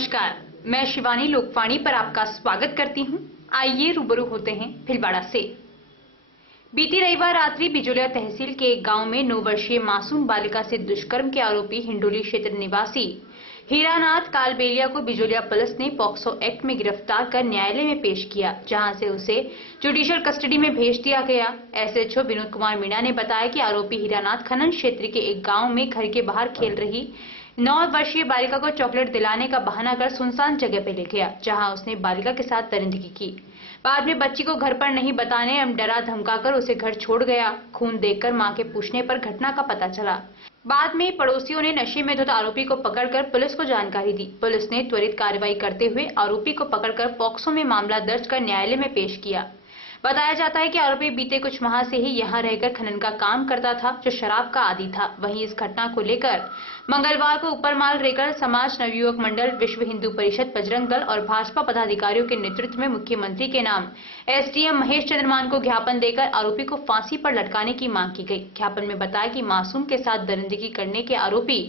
नमस्कार, मैं शिवानी लोकवाणी पर आपका स्वागत करती हूं। आइए रूबरू होते हैं भीलवाड़ा से। बीती रविवार रात्रि बिजोलिया तहसील के एक गांव में 9 वर्षीय मासूम बालिका से दुष्कर्म के आरोपी हिंडोली क्षेत्र निवासी हीरानाथ कालबेलिया को बिजोलिया पुलिस ने पॉक्सो एक्ट में गिरफ्तार कर न्यायालय में पेश किया, जहां से उसे जुडिशियल कस्टडी में भेज दिया गया। एसएचओ विनोद कुमार मीणा ने बताया कि आरोपी हीरानाथ खनन क्षेत्र के एक गाँव में घर के बाहर खेल रही 9 वर्षीय बालिका को चॉकलेट दिलाने का बहाना कर सुनसान जगह पर ले गया, जहां उसने बालिका के साथ दरिंदगी की। बाद में बच्ची को घर पर नहीं बताने एवं डरा धमकाकर उसे घर छोड़ गया। खून देखकर मां के पूछने पर घटना का पता चला। बाद में पड़ोसियों ने नशे में धुत आरोपी को पकड़कर पुलिस को जानकारी दी। पुलिस ने त्वरित कार्रवाई करते हुए आरोपी को पकड़कर पॉक्सो में मामला दर्ज कर न्यायालय में पेश किया। बताया जाता है कि आरोपी बीते कुछ माह से ही यहां रहकर खनन का काम करता था, जो शराब का आदी था। वहीं इस घटना को लेकर मंगलवार को उपरमाल रेकर समाज नवयुवक मंडल, विश्व हिंदू परिषद, बजरंग दल और भाजपा पदाधिकारियों के नेतृत्व में मुख्यमंत्री के नाम एसडीएम महेश चंद्रमान को ज्ञापन देकर आरोपी को फांसी पर लटकाने की मांग की गई। ज्ञापन में बताया कि मासूम के साथ दरिंदगी करने के आरोपी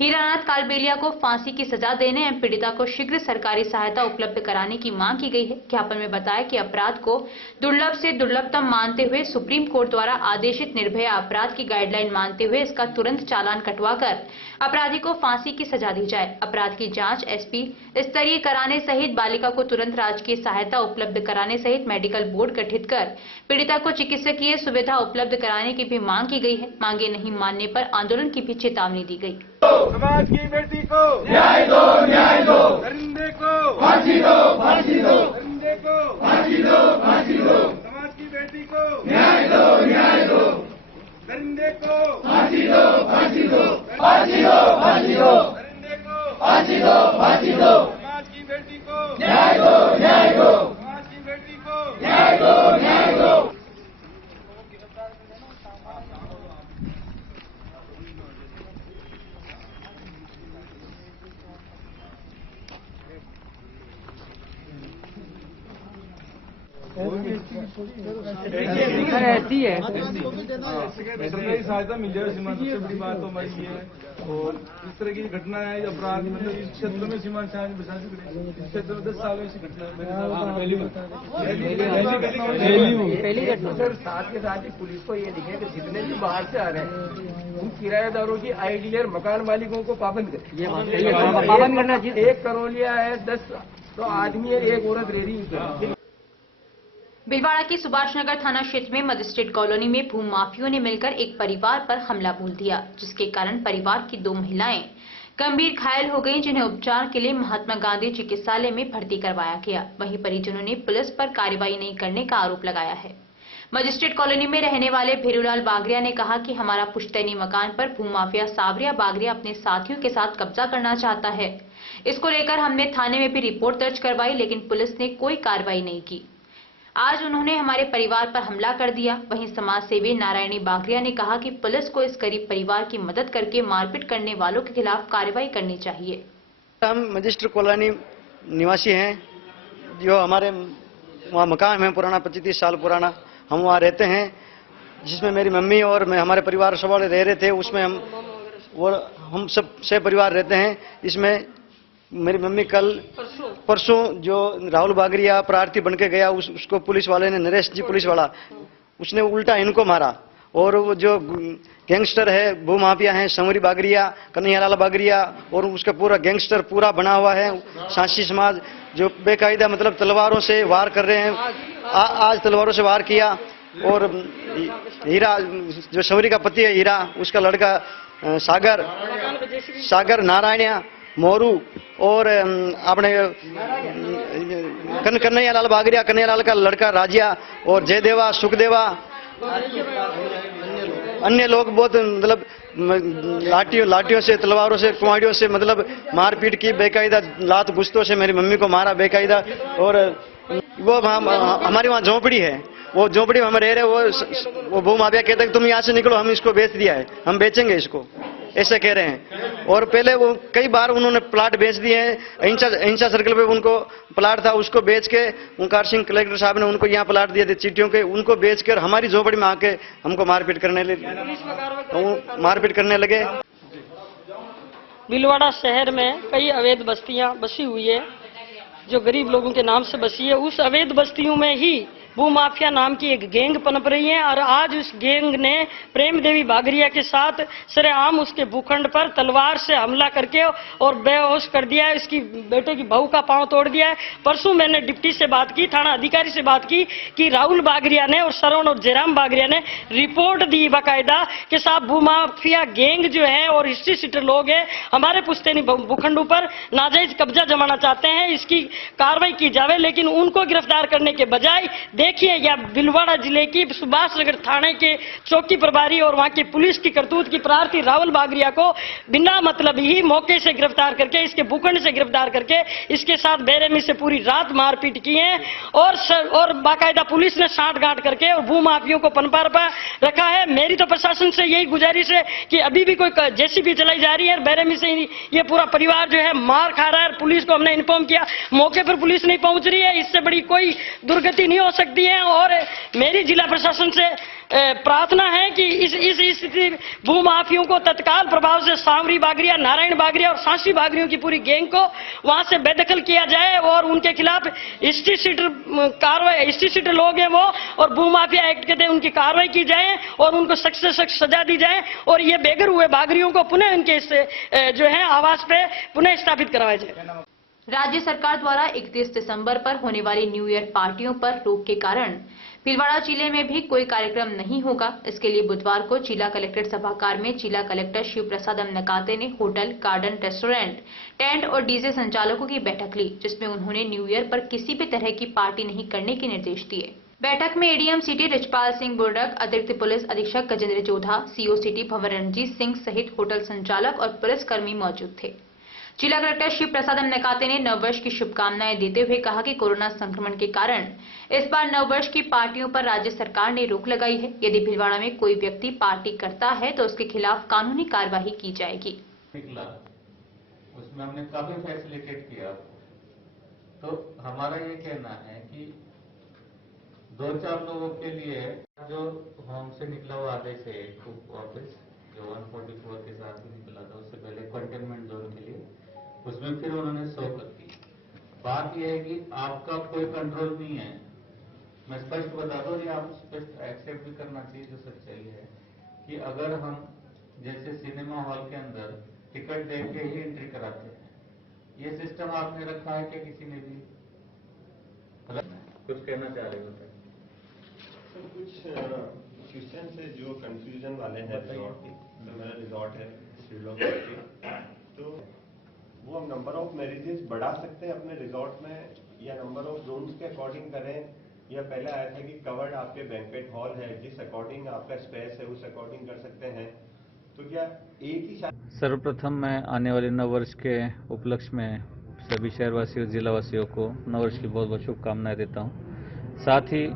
हीरानाथ कालबेलिया को फांसी की सजा देने एवं पीड़िता को शीघ्र सरकारी सहायता उपलब्ध कराने की मांग की गई है। ज्ञापन में बताया कि अपराध को दुर्लभ से दुर्लभतम मानते हुए सुप्रीम कोर्ट द्वारा आदेशित निर्भया अपराध की गाइडलाइन मानते हुए इसका तुरंत चालान कटवाकर अपराधी को फांसी की सजा दी जाए। अपराध की जांच एसपी स्तरीय कराने सहित बालिका को तुरंत राजकीय सहायता उपलब्ध कराने सहित मेडिकल बोर्ड गठित कर पीड़िता को चिकित्सकीय सुविधा उपलब्ध कराने की भी मांग की गई है। मांगे नहीं मानने पर आंदोलन की भी चेतावनी दी गई। समाज की बेटी को न्याय दो, न्याय दो। दरिंदे को फांसी दो, फांसी दो। दरिंदे को फांसी दो, फांसी दो। समाज की बेटी को न्याय दो, न्याय दो। दरिंदे को फांसी दो, फांसी दो। फांसी दो, फांसी दो। दरिंदे को फांसी दो, फांसी दो। समाज की बेटी को न्याय दो, न्याय दो। समाज की बेटी को न्याय दो, न्याय दो। ऐसी है सरकारी सहायता मिल जाए सीमांत, सबसे बड़ी बात तो हमारी ये है। और इस तरह की घटना है अपराध मतलब इस क्षेत्र में सीमांत शाह प्रशासन इस क्षेत्र में 10 सालों से घटना पहली घटना। सर साथ के साथ ही पुलिस को ये दिखे कि जितने भी बाहर से आ रहे हैं उन किराएदारों की आईडी और मकान मालिकों को पाबंद कर पाबंद करना चाहिए। 1 करोलिया है, 10 तो आदमी है, 1 औरत रह रही। भीलवाड़ा के सुभाष नगर थाना क्षेत्र में मजिस्ट्रेट कॉलोनी में भूमि माफियों ने मिलकर एक परिवार पर हमला बोल दिया, जिसके कारण परिवार की 2 महिलाएं गंभीर घायल हो गईं, जिन्हें उपचार के लिए महात्मा गांधी चिकित्सालय में भर्ती करवाया गया। वहीं परिजनों ने पुलिस पर कार्रवाई नहीं करने का आरोप लगाया है। मजिस्ट्रेट कॉलोनी में रहने वाले भेरूलाल बागरिया ने कहा कि हमारा पुश्तैनी मकान पर भूमाफिया सावरिया बागरिया अपने साथियों के साथ कब्जा करना चाहता है। इसको लेकर हमने थाने में भी रिपोर्ट दर्ज करवाई, लेकिन पुलिस ने कोई कार्रवाई नहीं की। आज उन्होंने हमारे परिवार पर हमला कर दिया। वहीं समाज सेवी नारायणी बागरिया ने कहा कि पुलिस को इस गरीब परिवार की मदद करके मारपीट करने वालों के खिलाफ कार्रवाई करनी चाहिए। हम मजिस्ट्रेट कॉलोनी निवासी हैं, जो हमारे वहाँ मकान है पुराना 25-30 साल पुराना, हम वहाँ रहते हैं, जिसमें मेरी मम्मी और मैं हमारे परिवार सब वाले रह रहे थे। उसमें हम सब से परिवार रहते हैं। इसमें मेरी मम्मी कल परसों जो राहुल बागरिया प्रार्थी बन के गया, उसको पुलिस वाले ने, नरेश जी पुलिस वाला, उसने उल्टा इनको मारा। और वो जो गैंगस्टर है, भूमाफिया है, संवरी बागरिया, कन्हैयालाल बागरिया और उसका पूरा गैंगस्टर पूरा बना हुआ है सांसी समाज, जो बेकायदा मतलब तलवारों से वार कर रहे हैं। आज तलवारों से वार किया। और हीरा जो संवरी का पति है हीरा, उसका लड़का सागर नारायण मोरू और अपने कन्हैयालाल बागरिया, कन्हैयालाल का लड़का राजिया और जयदेवा, सुखदेवा, अन्य लोग बहुत मतलब लाठियों से, तलवारों से, कुआड़ियों से मतलब मारपीट की, बेकायदा लात गुस्तों से मेरी मम्मी को मारा बेकायदा। और वो हमारी वहाँ झोंपड़ी है, वो झोंपड़ी में हम रह रहे, वो भूमाफिया कहते हैं तुम यहाँ से निकलो, हम इसको बेच दिया है, हम बेचेंगे इसको, ऐसे कह रहे हैं। और पहले वो कई बार उन्होंने प्लाट बेच दिए हैं। अहिंसा सर्कल पे उनको प्लाट था, उसको बेच के ओंकार सिंह कलेक्टर साहब ने उनको यहाँ प्लाट दिए थे चीटियों के, उनको बेचकर हमारी झोपड़ी में आके हमको मारपीट करने लगे। भीलवाड़ा शहर में कई अवैध बस्तियां बसी हुई है, जो गरीब लोगों के नाम से बसी है। उस अवैध बस्तियों में ही भूमाफिया नाम की एक गैंग पनप रही है और आज उस गैंग ने प्रेम देवी बागरिया के साथ सरेआम उसके भूखंड पर तलवार से हमला करके और बेहोश कर दिया है। इसकी बेटे की बहू का पांव तोड़ दिया है। परसों मैंने डिप्टी से बात की, थाना अधिकारी से बात की कि राहुल बागरिया ने और श्रवण और जयराम बागरिया ने रिपोर्ट दी बाकायदा कि साहब भूमाफिया गैंग जो है और हिस्ट्री सीटर लोग हैं हमारे पुश्तैनी भूखंडों पर नाजायज कब्जा जमाना चाहते हैं, इसकी कार्रवाई की जावे। लेकिन उनको गिरफ्तार करने के बजाय देखिए यह भीलवाड़ा जिले की सुभाष नगर थाने के चौकी प्रभारी और वहां की पुलिस की करतूत की प्रार्थी राहुल बागरिया को बिना मतलब ही मौके से गिरफ्तार करके, इसके भूखंड से गिरफ्तार करके इसके साथ बेरहमी से पूरी रात मारपीट की है और बाकायदा पुलिस ने साठ-गांठ करके और भूमाफियों को पनपा रखा है। मेरी तो प्रशासन से यही गुजारिश है कि अभी भी कोई जेसीबी चलाई जा रही है, बेरहमी से ये पूरा परिवार जो है मार खा रहा है। पुलिस को हमने इन्फॉर्म किया, मौके पर पुलिस नहीं पहुंच रही है। इससे बड़ी कोई दुर्गति नहीं हो सकती है और मेरी जिला प्रशासन से प्रार्थना है कि इस स्थिति भूमाफियों को तत्काल प्रभाव से सांवरी बागरिया, नारायण बागरिया और सांसी बागरियों की पूरी गैंग को वहां से बेदखल किया जाए और उनके खिलाफ हिस्ट्री सीटर लोग हैं वो और भूमाफिया एक्ट के तहत उनकी कार्रवाई की जाए और उनको सख्त से सख्त सजा दी जाए और ये बेघर हुए बागरियों को पुनः इनके जो है आवास पे पुनः स्थापित करवाया जाए। राज्य सरकार द्वारा 31 दिसंबर पर होने वाली न्यू ईयर पार्टियों पर रोक के कारण भीलवाड़ा जिले में भी कोई कार्यक्रम नहीं होगा। इसके लिए बुधवार को जिला कलेक्ट्रेट सभागार में जिला कलेक्टर शिव प्रसाद नकाते ने होटल, गार्डन, रेस्टोरेंट, टेंट और डीजे संचालकों की बैठक ली, जिसमें उन्होंने न्यू ईयर पर किसी भी तरह की पार्टी नहीं करने के निर्देश दिए। बैठक में एडीएम सिटी रिचपाल सिंह बुर्डक, अतिरिक्त पुलिस अधीक्षक गजेंद्र जोधा, सीओ सिटी भंवर रणजीत सिंह सहित होटल संचालक और पुलिसकर्मी मौजूद थे। जिला कलेक्टर शिव प्रसाद नकाते ने नववर्ष की शुभकामनाएं देते हुए कहा कि कोरोना संक्रमण के कारण इस बार नववर्ष की पार्टियों पर राज्य सरकार ने रोक लगाई है। यदि भीलवाड़ा में कोई व्यक्ति पार्टी करता है तो उसके खिलाफ कानूनी कार्यवाही की जाएगी। उसमें हमने काफी फैसिलिटेट किया। तो हमारा ये कहना है कि 2-4 लोगों के लिए जो होम से निकला हुआ आदेश है ऑफिस जो 144 के साथ निकला था, उससे पहले कंटेनमेंट जोन के लिए, उसमें फिर उन्होंने 100 कर दी। बात यह है कि आपका कोई कंट्रोल नहीं है। मैं स्पष्ट बता दूं, ये आप स्पष्ट एक्सेप्ट भी करना चाहिए जो सच्चाई है कि अगर हम जैसे सिनेमा हॉल के अंदर टिकट दे के ही एंट्री कराते हैं, ये सिस्टम आपने रखा है क्या किसी ने भी? कुछ कहना चाह रहे हो? कुछ क्वेश्चन से जो कंफ्यूजन वाले हैं रिजॉर्ट की, तो मेरा रिजॉर्ट है शिलोंग की, तो वो हम नंबर ऑफ मैरिजेस बढ़ा सकते हैं अपने रिजॉर्ट में या नंबर ऑफ रूम्स के अकॉर्डिंग करें, या पहले आया था कि कवर्ड आपके बैंक्वेट हॉल है, जिस अकॉर्डिंग आपका स्पेस है उस अकॉर्डिंग कर सकते हैं, तो क्या एक ही? सर्वप्रथम मैं आने वाले नववर्ष के उपलक्ष्य में सभी शहरवासियों, जिलावासियों को नववर्ष की बहुत बहुत शुभकामनाएं देता हूं। साथ ही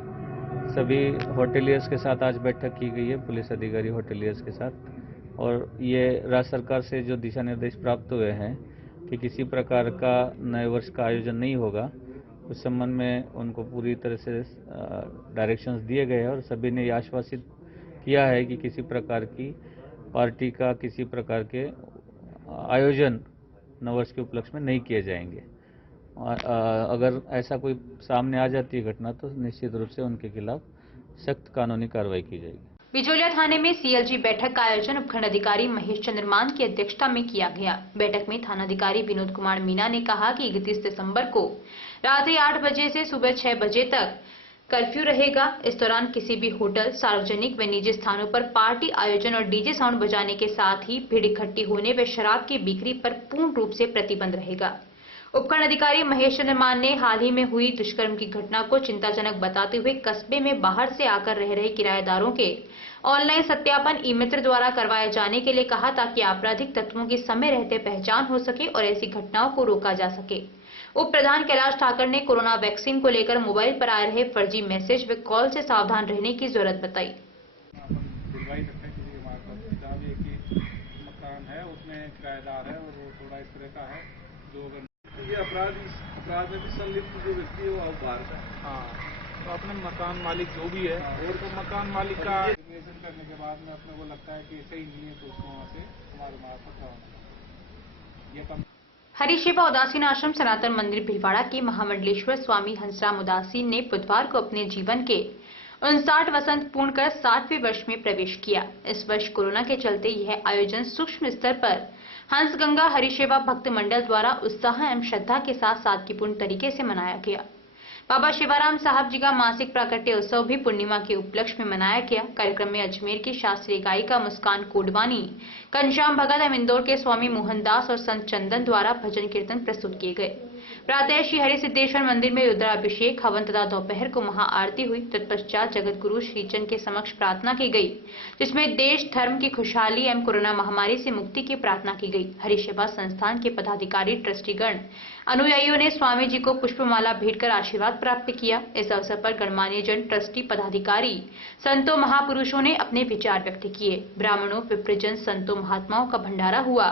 सभी होटेलियर्स के साथ आज बैठक की गई है, पुलिस अधिकारी होटेलियर्स के साथ, और ये राज्य सरकार से जो दिशा निर्देश प्राप्त हुए हैं कि किसी प्रकार का नए वर्ष का आयोजन नहीं होगा, उस संबंध में उनको पूरी तरह से डायरेक्शंस दिए गए हैं और सभी ने ये आश्वासित किया है कि किसी प्रकार की पार्टी का, किसी प्रकार के आयोजन नववर्ष के उपलक्ष्य में नहीं किए जाएंगे। और अगर ऐसा कोई सामने आ जाती है घटना तो निश्चित रूप से उनके खिलाफ सख्त कानूनी कार्रवाई की जाएगी। बिजोलिया थाने में सीएलजी बैठक का आयोजन उपखंड अधिकारी महेश चंद्रमान की अध्यक्षता में किया गया। बैठक में थानाधिकारी विनोद कुमार मीना ने कहा कि 31 दिसंबर को रात्रि 8 बजे से सुबह 6 बजे तक कर्फ्यू रहेगा। इस दौरान किसी भी होटल, सार्वजनिक व निजी स्थानों पर पार्टी आयोजन और डीजे साउंड बजाने के साथ ही भीड़ इकट्ठी होने व शराब की बिक्री पर पूर्ण रूप से प्रतिबंध रहेगा। उपखंड अधिकारी महेश चंद्रमान ने हाल ही में हुई दुष्कर्म की घटना को चिंताजनक बताते हुए कस्बे में बाहर से आकर रह रहे किराएदारों के ऑनलाइन सत्यापन ई-मित्र द्वारा करवाए जाने के लिए कहा, ताकि आपराधिक तत्वों की समय रहते पहचान हो सके और ऐसी घटनाओं को रोका जा सके। उप प्रधान कैलाश ठाकर ने कोरोना वैक्सीन को लेकर मोबाइल पर आ रहे फर्जी मैसेज व कॉल से सावधान रहने की जरूरत बताई। मकान है उसमें किराएदार है और वो थोड़ा इस तरह का है जो ये अपराध में भी संलिप्त जो व्यक्ति है वो बाहर का। हाँ, तो अपने मकान मालिक जो भी है और तो मकान मालिक का करने के बाद में अपने को लगता है कि सही नहीं है तो उसको वहाँ से हमारे मार्फत रवाना। हरिसेवा उदासीन आश्रम सनातन मंदिर भीलवाड़ा के महामंडलेश्वर स्वामी हंसराम उदासीन ने बुधवार को अपने जीवन के 59 वसंत पूर्ण कर 60वें वर्ष में प्रवेश किया। इस वर्ष कोरोना के चलते यह आयोजन सूक्ष्म स्तर पर हंस गंगा हरिसेवा भक्त मंडल द्वारा उत्साह एवं श्रद्धा के साथ सादगीपूर्ण तरीके से मनाया गया। बाबा शिवाराम साहब जी का मासिक प्राकट्य उत्सव भी पूर्णिमा के उपलक्ष्य में मनाया गया। कार्यक्रम में अजमेर की शास्त्रीय गायिका मुस्कान कोडवानी, घनश्याम भगत एवं इंदौर के स्वामी मोहनदास और संत चंदन द्वारा भजन कीर्तन प्रस्तुत किए गए। प्रातः श्री हरि सिद्धेश्वर मंदिर में रुद्राभिषेक, हवन तथा दोपहर को महाआरती हुई। तत्पश्चात जगत गुरु श्रीचंद के समक्ष प्रार्थना की गई, जिसमें देश धर्म की खुशहाली एवं कोरोना महामारी से मुक्ति की प्रार्थना की गई। हरिसेवा संस्थान के पदाधिकारी, ट्रस्टीगण, अनुयायियों ने स्वामी जी को पुष्पमाला भेंट कर आशीर्वाद प्राप्त किया। इस अवसर पर गणमान्य जन, ट्रस्टी, पदाधिकारी, संतों, महापुरुषों ने अपने विचार व्यक्त किए। ब्राह्मणों, विप्रजन, संतों, महात्माओं का भंडारा हुआ।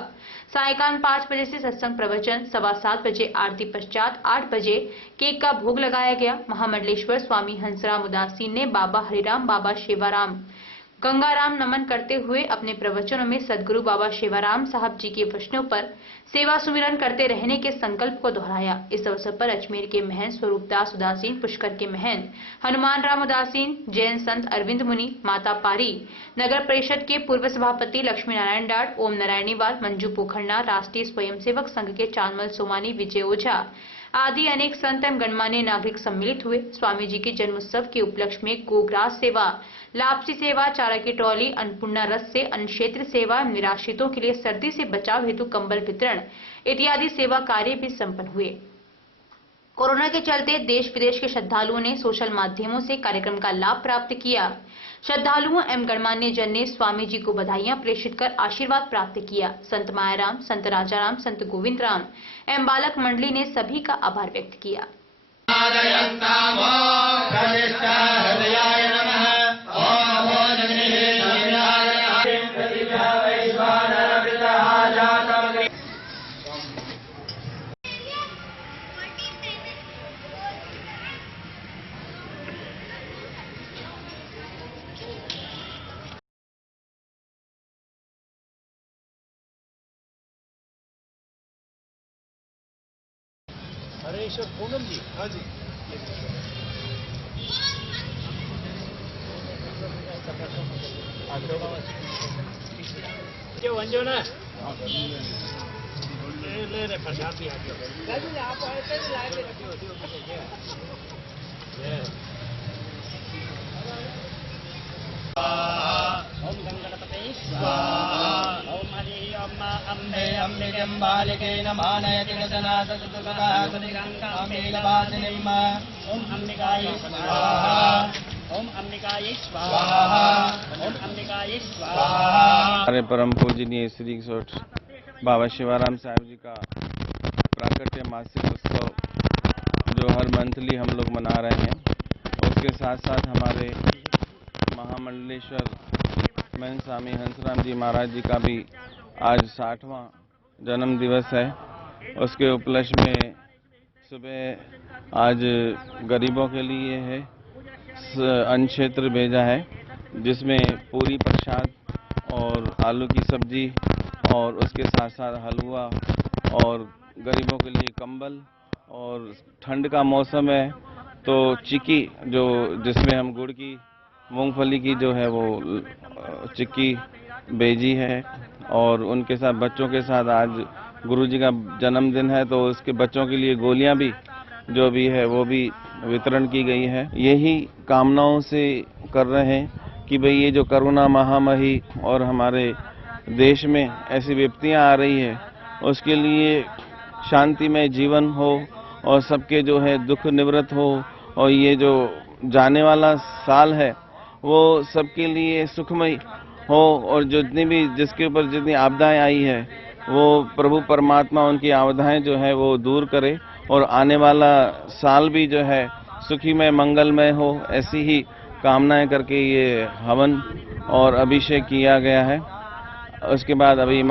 सायकाल 5 बजे से सत्संग प्रवचन, 7:15 बजे आरती पश्चात 8 बजे केक का भोग लगाया गया। महामंडलेश्वर स्वामी हंसराम उदासीन ने बाबा हरिराम, बाबा शिवाराम, गंगाराम नमन करते हुए अपने प्रवचनों में सदगुरु बाबा शिवाराम साहब जी के वचनों पर सेवा सुमिरन करते रहने के संकल्प को दोहराया। इस अवसर पर अजमेर के महंत स्वरूपदास उदासीन, पुष्कर के महंत हनुमान राम उदासीन, जैन संत अरविंद मुनि, माता पारी, नगर परिषद के पूर्व सभापति लक्ष्मी नारायण डाट, ओम नारायणीवाल, मंजू पोखरना, राष्ट्रीय स्वयंसेवक संघ के चांदमल सोमानी, विजय ओझा आदि अनेक संत एवं गणमान्य नागरिक सम्मिलित हुए। स्वामी जी के जन्मोत्सव के उपलक्ष्य में गोग्रास सेवा, लापसी सेवा, चारा की ट्रॉली, अन्नपूर्णा रथ से अन्न क्षेत्र सेवा, निराश्रितों के लिए सर्दी से बचाव हेतु कंबल वितरण इत्यादि सेवा कार्य भी संपन्न हुए। कोरोना के चलते देश विदेश के श्रद्धालुओं ने सोशल माध्यमों से कार्यक्रम का लाभ प्राप्त किया। श्रद्धालुओं एवं गणमान्य जन ने स्वामी जी को बधाइयां प्रेषित कर आशीर्वाद प्राप्त किया। संत मायाराम, संत राजाराम, संत गोविंद राम एवं बालक मंडली ने सभी का आभार व्यक्त किया। हरेश्वर पूनम जी, हाँ जी, जो वंजो ना ले रे प्रसाद भी आ गया। आप ओम गंगणपते स्वाहा। ओम हरि ओम अम्बे अम्बिके बालिके नमानयति गजनाथ सुगंगामेलवासिनीम। ओम अंबिकाय स्वाहा। ओम अंबिकाय स्वाहा। ओम अंबिकाय स्वाहा। हमारे परम पूजनीय श्री बाबा शिवाराम साहब जी का प्राकट्य मासिक उत्सव जो हर मंथली हम लोग मना रहे हैं, उसके साथ साथ हमारे महामंडलेश्वर महंत स्वामी हंसराम जी महाराज जी का भी आज 60वां जन्म दिवस है। उसके उपलक्ष्य में सुबह आज गरीबों के लिए है अन्न क्षेत्र भेजा है, जिसमें पूरी प्रसाद और आलू की सब्जी और उसके साथ साथ हलवा और गरीबों के लिए कंबल, और ठंड का मौसम है तो चिक्की जो जिसमें हम गुड़ की मूंगफली की जो है वो चिक्की भेजी है, और उनके साथ बच्चों के साथ आज गुरुजी का जन्मदिन है तो उसके बच्चों के लिए गोलियां भी जो भी है वो भी वितरण की गई है। यही कामनाओं से कर रहे हैं कि भाई ये जो कोरोना महामारी और हमारे देश में ऐसी विपत्तियां आ रही है उसके लिए शांतिमय जीवन हो और सबके जो है दुख निवृत्त हो, और ये जो जाने वाला साल है वो सबके लिए सुखमय हो, और जिसके ऊपर जितनी आपदाएं आई है वो प्रभु परमात्मा उनकी आपदाएं जो है वो दूर करे, और आने वाला साल भी जो है सुखीमय मंगलमय हो, ऐसी ही कामनाएं करके ये हवन और अभिषेक किया गया है। उसके बाद अभी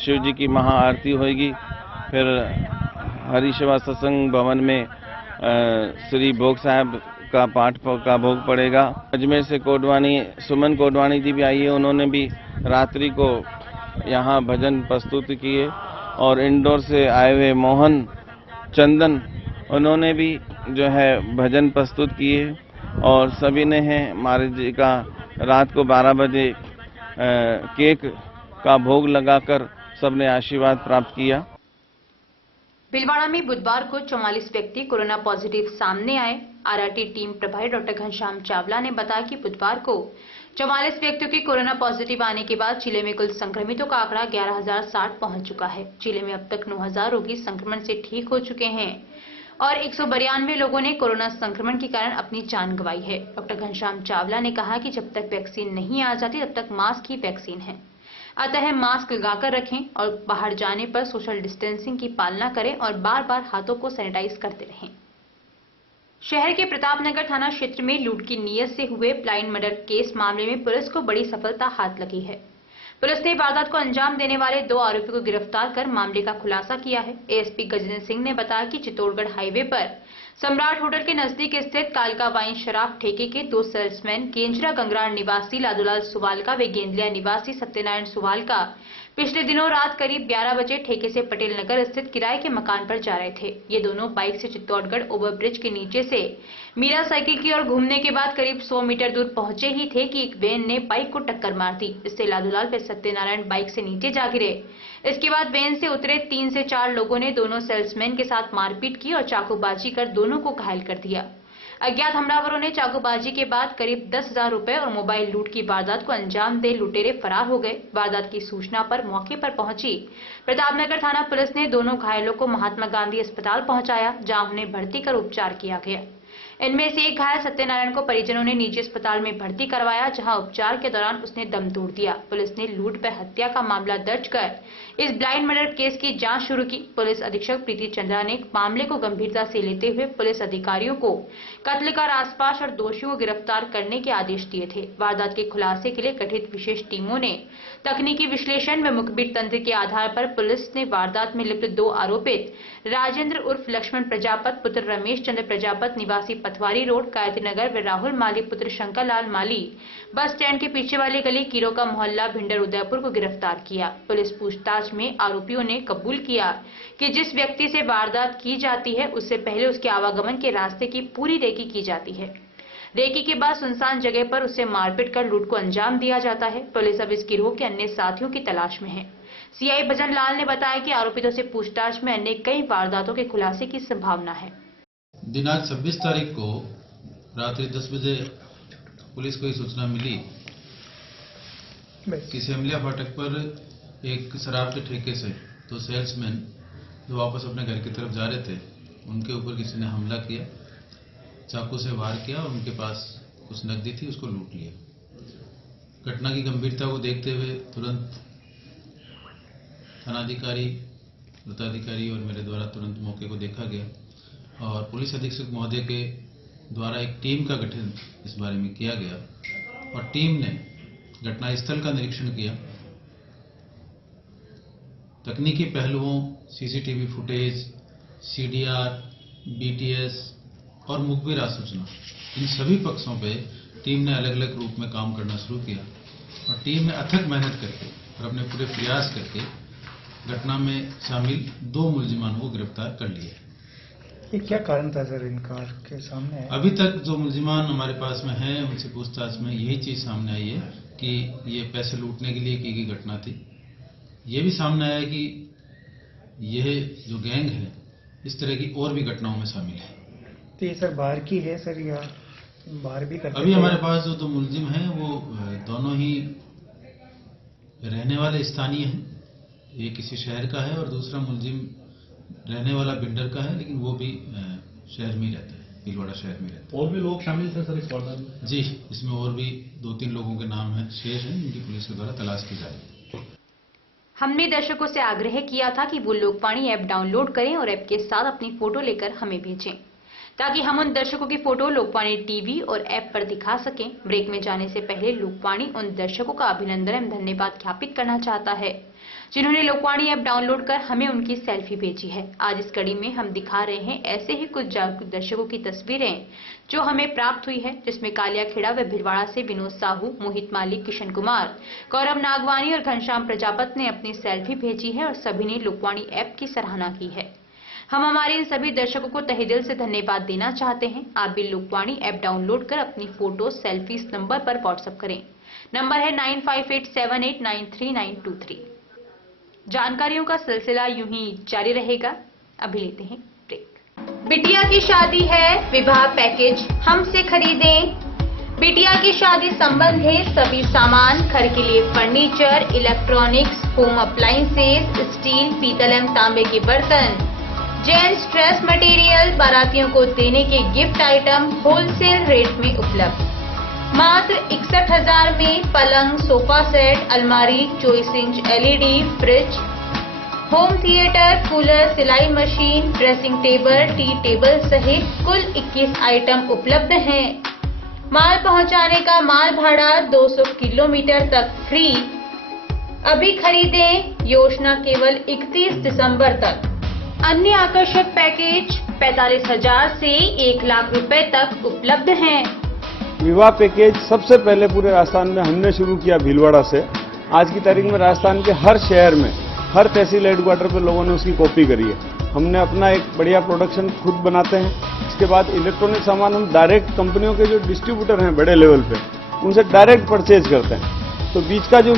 शिव जी की महाआरती होगी, फिर हरिसेवा सत्संग भवन में श्री भोग साहब का पाठ का भोग पड़ेगा। अजमेर से सुमन कोडवानी जी भी आई है, उन्होंने भी रात्रि को यहाँ भजन प्रस्तुत किए, और इंदौर से आए हुए मोहन चंदन, उन्होंने भी जो है भजन प्रस्तुत किए और सभी ने है महाराज जी का रात को 12 बजे केक का भोग लगाकर सबने आशीर्वाद प्राप्त किया। भीलवाड़ा में बुधवार को 44 व्यक्ति कोरोना पॉजिटिव सामने आए। आरआरटी टीम प्रभारी डॉक्टर घनश्याम चावला ने बताया कि बुधवार को 44 व्यक्तियों के कोरोना पॉजिटिव आने के बाद जिले में कुल संक्रमितों का आंकड़ा 11,060 पहुंच चुका है। जिले में अब तक 9,000 रोगी संक्रमण से ठीक हो चुके हैं और 192 लोगों ने कोरोना संक्रमण के कारण अपनी जान गंवाई है। डॉक्टर घनश्याम चावला ने कहा कि जब तक वैक्सीन नहीं आ जाती तब तक मास्क ही वैक्सीन है, अतः मास्क लगाकर रखें और बाहर जाने पर सोशल डिस्टेंसिंग की पालना करें और बार बार हाथों को सैनिटाइज करते रहें। शहर के प्रतापनगर थाना क्षेत्र में लूट की नीयत से हुए ब्लाइंड मर्डर केस मामले में पुलिस को बड़ी सफलता हाथ लगी है। पुलिस ने वारदात को अंजाम देने वाले 2 आरोपियों को गिरफ्तार कर मामले का खुलासा किया है। एएसपी गजेंद्र सिंह ने बताया कि चित्तौड़गढ़ हाईवे पर सम्राट होटल के नजदीक स्थित कालका वाइन शराब ठेके के 2 सेल्समैन केंजरा गंगरार निवासी लादूलाल सुवालका व गेंदलिया निवासी सत्यनारायण सुवालका पिछले दिनों रात करीब 11 बजे ठेके से पटेल नगर स्थित किराए के मकान पर जा रहे थे। ये दोनों बाइक से चित्तौड़गढ़ ओवरब्रिज के नीचे से मीरा साइकिल की ओर घूमने के बाद करीब 100 मीटर दूर पहुंचे ही थे कि एक वैन ने बाइक को टक्कर मार दी। इससे लादूलाल व सत्यनारायण बाइक से नीचे जा गिरे। इसके बाद वैन से उतरे 3 से 4 लोगों ने दोनों सेल्समैन के साथ मारपीट की और चाकूबाजी कर दोनों को घायल कर दिया। अज्ञात हमलावरों ने चाकूबाजी के बाद करीब 10,000 रुपए और मोबाइल लूट की वारदात को अंजाम दे लुटेरे फरार हो गए। वारदात की सूचना पर मौके पर पहुंची प्रतापनगर थाना पुलिस ने दोनों घायलों को महात्मा गांधी अस्पताल पहुंचाया, जहां उन्हें भर्ती कर उपचार किया गया। इनमें से एक घायल सत्यनारायण को परिजनों ने निजी अस्पताल में भर्ती करवाया, जहां उपचार के दौरान उसने दम तोड़ दिया। पुलिस ने लूट व हत्या का मामला दर्ज कर इस ब्लाइंड मर्डर केस की जांच शुरू की। पुलिस अधीक्षक प्रीति चंद्रा ने मामले को गंभीरता से लेते हुए पुलिस अधिकारियों को कत्ल का रासपाश और दोषियों को गिरफ्तार करने के आदेश दिए थे। वारदात के खुलासे के लिए गठित विशेष टीमों ने तकनीकी विश्लेषण व मुखबिर तंत्र के आधार पर पुलिस ने वारदात में लिप्त 2 आरोपित राजेंद्र उर्फ लक्ष्मण प्रजापत पुत्र रमेश चंद्र प्रजापत निवासी पथवारी रोड गायत्री नगर व राहुल माली पुत्र शंकर लाल माली बस स्टैंड के पीछे वाली गली कीरो का मोहल्ला भिंडर उदयपुर को गिरफ्तार किया। पुलिस पूछताछ में आरोपियों ने कबूल किया कि जिस व्यक्ति से वारदात की जाती है उससे पहले उसके आवागमन के रास्ते की पूरी रेकी की जाती है। रेकी के बाद सुनसान जगह पर उससे मारपीट कर लूट को अंजाम दिया जाता है। पुलिस अब इस गिरोह के अन्य साथियों की तलाश में है। सीआई भजन लाल ने बताया कि आरोपितों से पूछताछ में अन्य कई वारदातों के खुलासे की संभावना है। दिनांक 26 तारीख को रात्रि 10 बजे पुलिस को सूचना मिली कि सेमलिया फाटक पर एक शराब के ठेके से 2 सेल्समैन जो वापस अपने घर की तरफ जा रहे थे, उनके ऊपर किसी ने हमला किया, चाकू से वार किया और उनके पास कुछ नकदी थी, उसको लूट लिया। घटना की गंभीरता को देखते हुए तुरंत थानाधिकारी, वृत्ताधिकारी और मेरे द्वारा तुरंत मौके को देखा गया और पुलिस अधीक्षक महोदय के द्वारा एक टीम का गठन इस बारे में किया गया और टीम ने घटनास्थल का निरीक्षण किया। तकनीकी पहलुओं, सीसीटीवी फुटेज, सीडीआर, बीटीएस और मुखबिर सूचना, इन सभी पक्षों पे टीम ने अलग अलग रूप में काम करना शुरू किया और टीम ने अथक मेहनत करके और अपने पूरे प्रयास करके घटना में शामिल 2 मुलजिमानों को गिरफ्तार कर लिया। ये क्या कारण था सर इनका के सामने है? अभी तक जो मुलजिमान हमारे पास में हैं उनसे पूछताछ में यही चीज सामने आई है कि ये पैसे लूटने के लिए की गई घटना थी। ये भी सामने आया कि यह जो गैंग है इस तरह की और भी घटनाओं में शामिल है। तो ये सर बाहर की है सर या बाहर भी करते? अभी हमारे पास जो 2 मुलजिम हैं वो दोनों ही रहने वाले स्थानीय हैं। एक किसी शहर का है और दूसरा मुलजिम रहने वाला बिंडर का है, लेकिन वो भी शहर में ही रहता है, भीलवाड़ा शहर में रहता है। और भी लोग शामिल थे सर इस वारदात में? जी, इसमें और भी 2-3 लोगों के नाम है शेष हैं, जिनकी पुलिस के द्वारा तलाश की जा रही है। हमने दर्शकों से आग्रह किया था कि वो लोकवाणी ऐप डाउनलोड करें और ऐप के साथ अपनी फोटो लेकर हमें भेजें, ताकि हम उन दर्शकों की फोटो लोकवाणी टीवी और ऐप पर दिखा सकें। ब्रेक में जाने से पहले लोकवाणी उन दर्शकों का अभिनंदन एवं धन्यवाद ज्ञापित करना चाहता है जिन्होंने लोकवाणी ऐप डाउनलोड कर हमें उनकी सेल्फी भेजी है। आज इस कड़ी में हम दिखा रहे हैं ऐसे ही कुछ जागरूक दर्शकों की तस्वीरें जो हमें प्राप्त हुई है, जिसमें कालियाखेड़ा व भिलवाड़ा से विनोद साहू, मोहित मालिक, किशन कुमार, गौरव नागवानी और घनश्याम प्रजापत ने अपनी सेल्फी भेजी है और सभी ने लोकवाणी ऐप की सराहना की है। हम हमारे इन सभी दर्शकों को तहे दिल से धन्यवाद देना चाहते हैं। आप भी लोकवाणी ऐप डाउनलोड कर अपनी फोटो, सेल्फी इस नंबर पर व्हाट्सएप करें। नंबर है 9587893923। जानकारियों का सिलसिला यूं ही जारी रहेगा। अभी लेते हैं ब्रेक। बिटिया की शादी है, विवाह पैकेज हमसे खरीदें। बिटिया की शादी संबंधी सभी सामान, घर के लिए furniture, electronics, home appliances, steel, पीतल एवं तांबे के बर्तन, जेंट्स ड्रेस मटेरियल, बारातियों को देने के गिफ्ट आइटम होलसेल रेट में उपलब्ध। मात्र 61,000 में पलंग, सोफा सेट, अलमारी, 24 inch LED, fridge, home theatre, cooler, सिलाई machine, dressing table, tea table सहित कुल 21 आइटम उपलब्ध हैं। माल पहुंचाने का माल भाड़ा 200 किलोमीटर तक फ्री। अभी खरीदें, योजना केवल 31 दिसंबर तक। अन्य आकर्षक पैकेज 45,000 से 1 लाख रुपए तक उपलब्ध हैं। विवाह पैकेज सबसे पहले पूरे राजस्थान में हमने शुरू किया भीलवाड़ा से। आज की तारीख में राजस्थान के हर शहर में, हर तहसील हेडक्वार्टर पर लोगों ने उसकी कॉपी करी है। हमने अपना एक बढ़िया प्रोडक्शन खुद बनाते हैं। इसके बाद इलेक्ट्रॉनिक सामान हम डायरेक्ट कंपनियों के जो डिस्ट्रीब्यूटर हैं बड़े लेवल पे, उनसे डायरेक्ट परचेज करते हैं। तो बीच का जो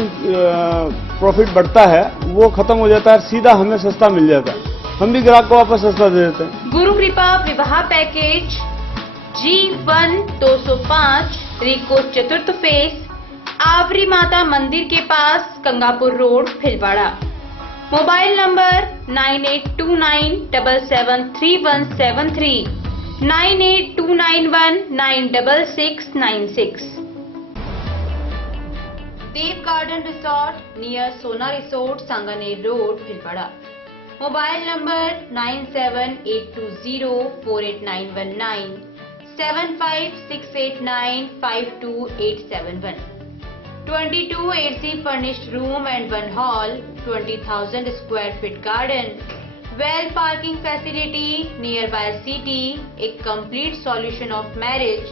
प्रॉफिट बढ़ता है वो खत्म हो जाता है, सीधा हमें सस्ता मिल जाता है। हम भी ग्राहक को वापस सस्ता दे देते हैं। गुरु कृपा विवाह पैकेज G1 205 रिको चतुर्थ फेस, आवरी माता मंदिर के पास, Gangapur road, Bhilwara. Mobile number 9829773173, 9829196696। Dev garden resort near Sona resort, Sanganer road, Bhilwara. Mobile number 9782048919, 7568952871। 22 AC furnished room and 1 hall, 20,000 square feet garden, well parking facility nearby city, a complete solution of marriage,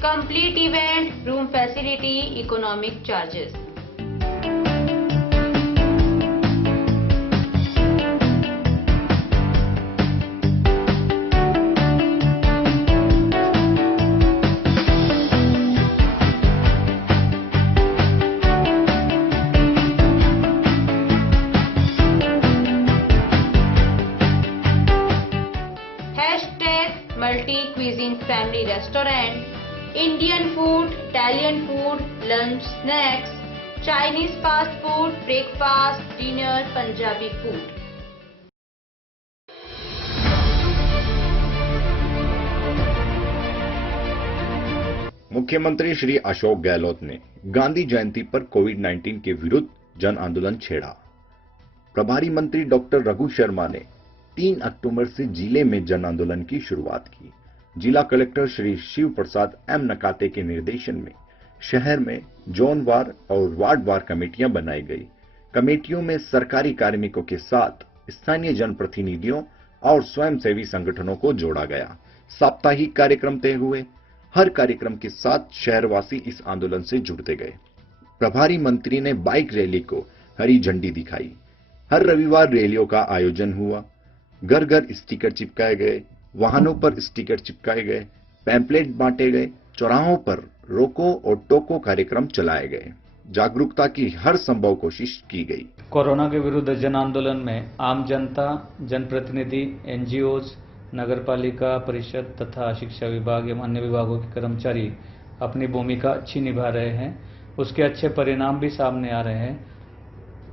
complete event, room facility, economic charges. Multi cuisine family restaurant, Indian food, Italian food, lunch, snacks, Chinese fast food, breakfast, dinner, Punjabi food. मुख्यमंत्री श्री अशोक गहलोत ने गांधी जयंती पर कोविड-19 के विरुद्ध जन आंदोलन छेड़ा। प्रभारी मंत्री डॉक्टर रघु शर्मा ने 3 अक्टूबर से जिले में जन आंदोलन की शुरुआत की। जिला कलेक्टर श्री शिव प्रसाद एम नकाते के निर्देशन में शहर में जोनवार और वार्डवार कमेटियां बनाई गई। कमेटियों में सरकारी कार्मिकों के साथ स्थानीय जनप्रतिनिधियों और स्वयंसेवी संगठनों को जोड़ा गया। साप्ताहिक कार्यक्रम तय हुए। हर कार्यक्रम के साथ शहरवासी इस आंदोलन से जुड़ते गए। प्रभारी मंत्री ने बाइक रैली को हरी झंडी दिखाई। हर रविवार रैलियों का आयोजन हुआ। घर घर स्टिकर चिपकाए गए, वाहनों पर स्टिकर चिपकाए गए, पैम्पलेट बांटे गए, चौराहों पर रोको और टोको कार्यक्रम चलाए गए। जागरूकता की हर संभव कोशिश की गई। कोरोना के विरुद्ध जन आंदोलन में आम जनता, जनप्रतिनिधि, NGOs, नगरपालिका परिषद तथा शिक्षा विभाग एवं अन्य विभागों के कर्मचारी अपनी भूमिका अच्छी निभा रहे हैं। उसके अच्छे परिणाम भी सामने आ रहे हैं।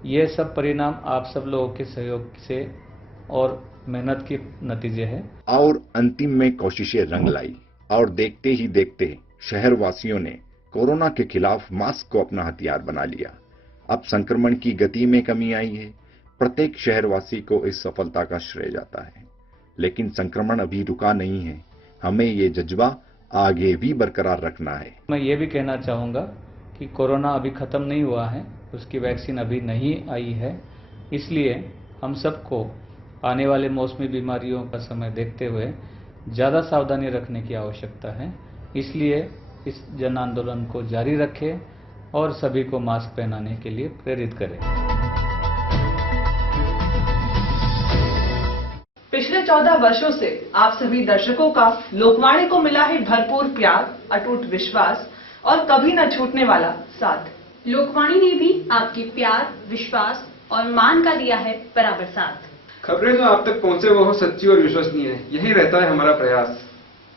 ये सब परिणाम आप सब लोगों के सहयोग से और मेहनत की नतीजे है। और अंतिम में कोशिशें रंग लाई और देखते ही देखते शहरवासियों ने कोरोना के खिलाफ मास्क को अपना हथियार बना लिया। अब संक्रमण की गति में कमी आई है। प्रत्येक शहरवासी को इस सफलता का श्रेय जाता है। लेकिन संक्रमण अभी रुका नहीं है। हमें ये जज्बा आगे भी बरकरार रखना है। मैं ये भी कहना चाहूँगा कि कोरोना अभी खत्म नहीं हुआ है, उसकी वैक्सीन अभी नहीं आई है। इसलिए हम सबको आने वाले मौसमी बीमारियों का समय देखते हुए ज़्यादा सावधानी रखने की आवश्यकता है। इसलिए इस जन आंदोलन को जारी रखें और सभी को मास्क पहनाने के लिए प्रेरित करें। पिछले 14 वर्षों से आप सभी दर्शकों का लोकवाणी को मिला है भरपूर प्यार, अटूट विश्वास और कभी न छूटने वाला साथ। लोकवाणी ने भी आपके प्यार, विश्वास और मान का दिया है बराबर साथ। खबरें जो आप तक पहुंचे वो हो सच्ची और विश्वसनीय है, यही रहता है हमारा प्रयास।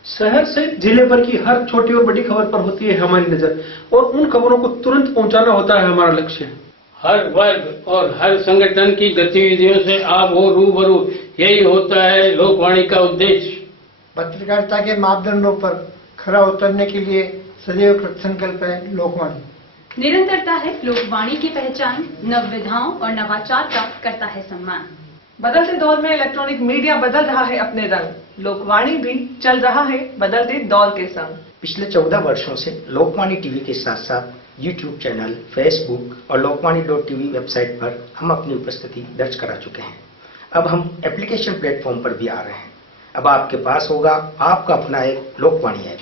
शहर से जिले भर की हर छोटी और बड़ी खबर पर होती है हमारी नजर और उन खबरों को तुरंत पहुंचाना होता है हमारा लक्ष्य। हर वर्ग और हर संगठन की गतिविधियों से आप हो रूबरू, यही होता है लोकवाणी का उद्देश्य। पत्रकारिता के मापदंडों पर खरा उतरने के लिए सदैव कृत संकल्प है लोकवाणी। निरंतरता है लोकवाणी की पहचान, नव विधाओं और नवाचार का करता है सम्मान। बदलते दौर में इलेक्ट्रॉनिक मीडिया बदल रहा है अपने रंग, लोकवाणी भी चल रहा है बदलते दौर के संग। पिछले 14 वर्षों से लोकवाणी टीवी के साथ साथ यूट्यूब चैनल, फेसबुक और लोकवाणी.tv वेबसाइट पर हम अपनी उपस्थिति दर्ज करा चुके हैं। अब हम एप्लीकेशन प्लेटफॉर्म पर भी आ रहे हैं। अब आपके पास होगा आपका अपना एक लोकवाणी ऐप,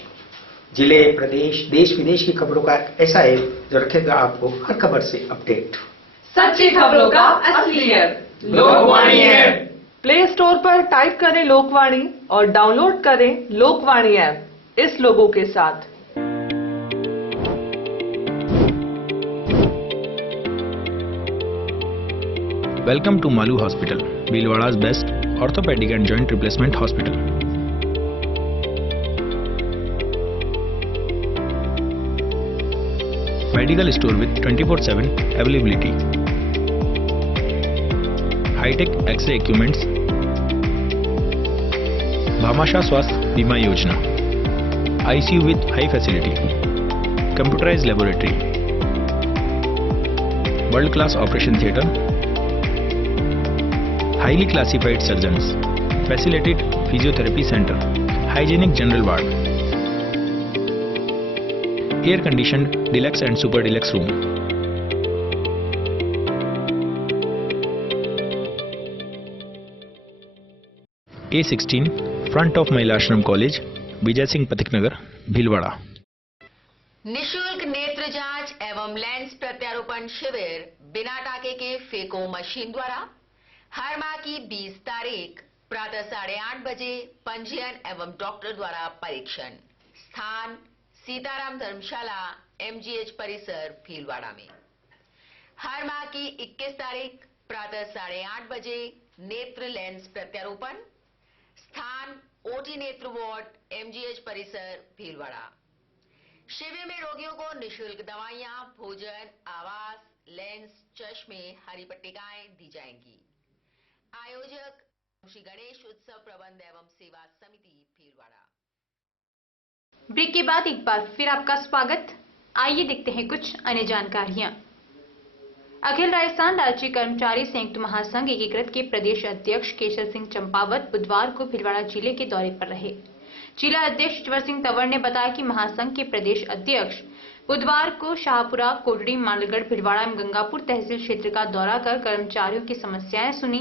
जिले, प्रदेश, देश विदेश की खबरों का ऐसा ऐप जो रखेगा आपको हर खबर से अपडेट। सच्ची खबरों का असली app Lokvani app. Play store पर टाइप करें लोकवाणी और डाउनलोड करें लोकवाणी ऐप इस लोगों के साथ। Welcome to Malu Hospital, Bhilwada's best orthopedic and joint replacement hospital. Medical store with 24/7 availability. High-tech X-ray equipments. Bhamasha Swasth Bima Yojana. ICU with high facility. Computerized laboratory. World-class operation theatre. Highly classified surgeons, facilitated physiotherapy center, hygienic general ward, air conditioned deluxe and super deluxe room. A16 front of Mahila Ashram College, Vijay Singh Pathik Nagar, Bhilwada। निशुल्क नेत्र जांच एवं lens प्रत्यारोपण शिविर बिना टाके के phaco machine द्वारा हर माह की 20 तारीख प्रातः 8:30 बजे पंजीयन एवं डॉक्टर द्वारा परीक्षण। स्थान सीताराम धर्मशाला, MGH परिसर, भीलवाड़ा में। हर माह की 21 तारीख प्रातः 8:30 बजे नेत्र लेंस प्रत्यारोपण। स्थान OT नेत्र वार्ड, MGH परिसर, भीलवाड़ा। शिविर में रोगियों को निःशुल्क दवाइयां, भोजन, आवास, लेंस, चश्मे, हरी पट्टिकाएं दी जाएंगी। आयोजक श्री गणेश उत्सव प्रबंध एवं सेवा समिति, भीलवाड़ा। ब्रेक के बाद एक बार फिर आपका स्वागत। आइए देखते हैं कुछ अन्य जानकारियां। अखिल राजस्थान राज्य कर्मचारी संयुक्त महासंघ एकीकृत के प्रदेश अध्यक्ष केशर सिंह चंपावत बुधवार को भीलवाड़ा जिले के दौरे पर रहे। जिला अध्यक्ष ईश्वर सिंह तंवर ने बताया कि महासंघ के प्रदेश अध्यक्ष बुधवार को शाहपुरा, कोटड़ी, मालगढ़, भीलवाड़ा एवं गंगापुर तहसील क्षेत्र का दौरा कर कर्मचारियों की समस्याएं सुनी